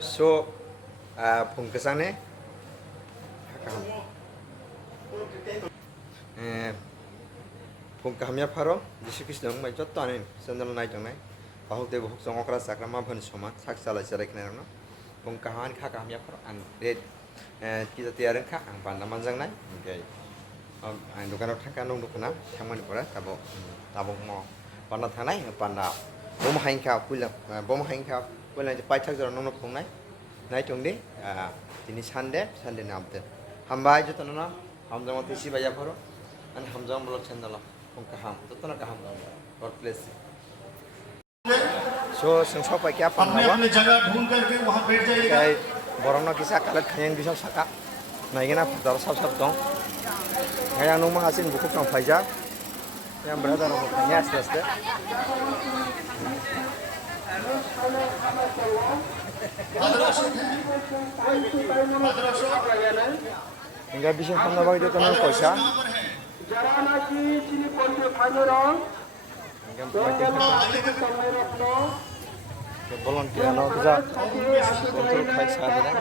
So, pungkasane, pungkahamya paro, Jisu Krishna mai jotto ane sandal nai jangnai, bahuk dewa huk songokra sakrama bhan soma, sak sala serai kena pungkahan khakamya paro an red kita tiaran kha ang panda manjang nai, okay. Ang dukano thangka nong dukana thangmani pora tabok mo panda thanai panda bom haingka puila pai thak jara nong phongnai nai tongde tini sande namte hambai jotana na hamjang tisi baya paro an hamjang blok chendala pungkaham jotana kaham God bless so sengso pai kya अपने panda अपने जगह ढूंढ करके वहाँ बैठ जाइएगा kai borongno kisa kalat khayang bisong saka naigena dar sab dong ngaya nong mahasin bukuk tong phaija yang brother ro khanya aste hingga bising khamna bagi itu tenang koisa bolon kira no bisa untuk khai sadana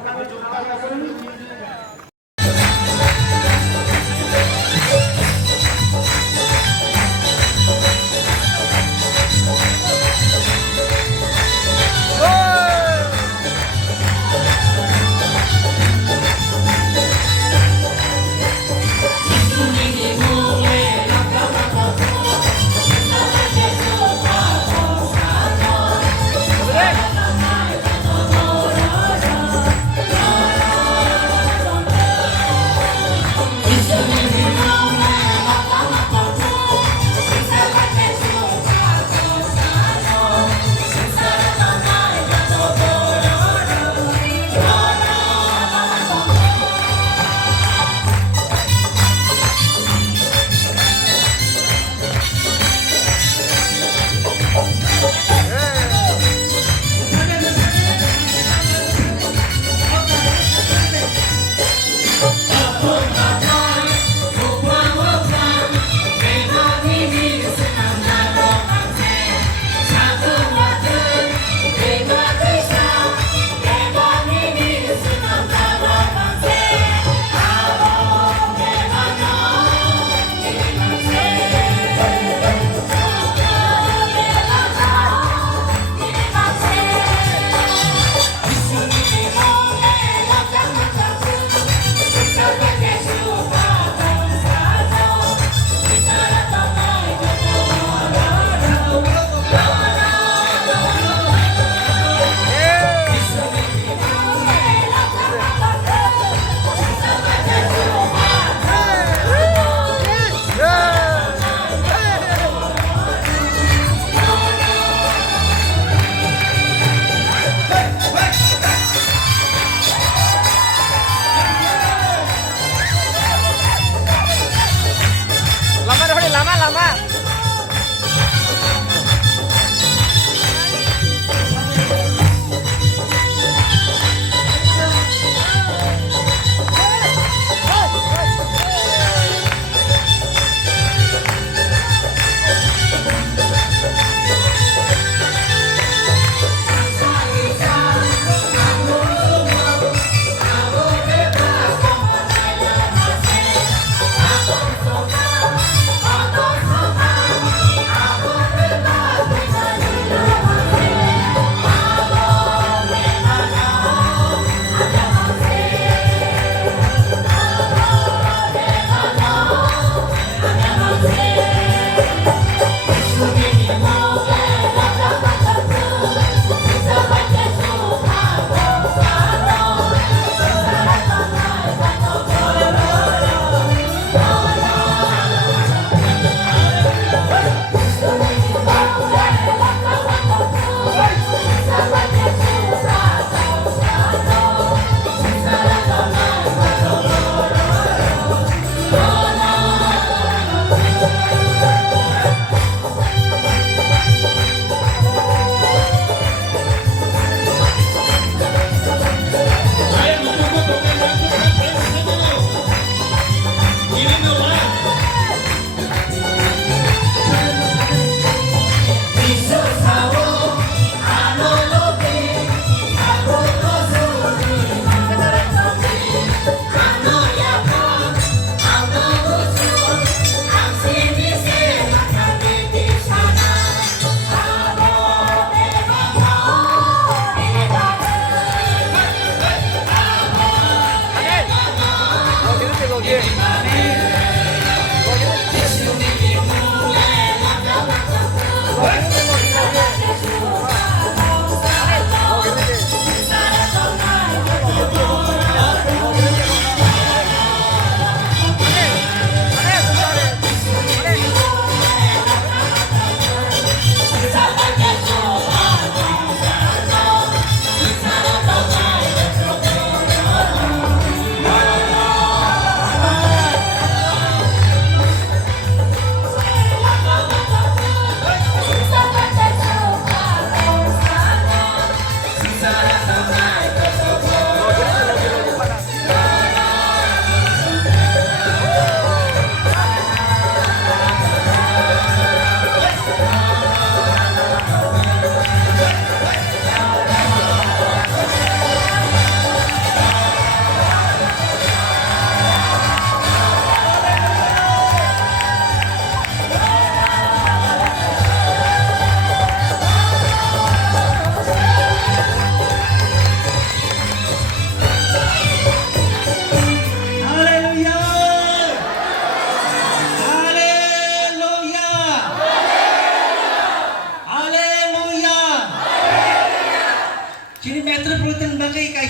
putin bagay kay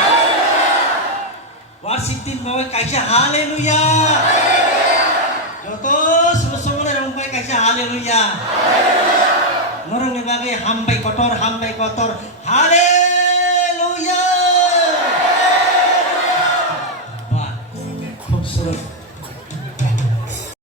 worship din bawa kaisa haleluya. Joto sumusung na rong kaisa haleluya. Norong ni bagay hambay kotor haleluya. Wah, खूबसूरत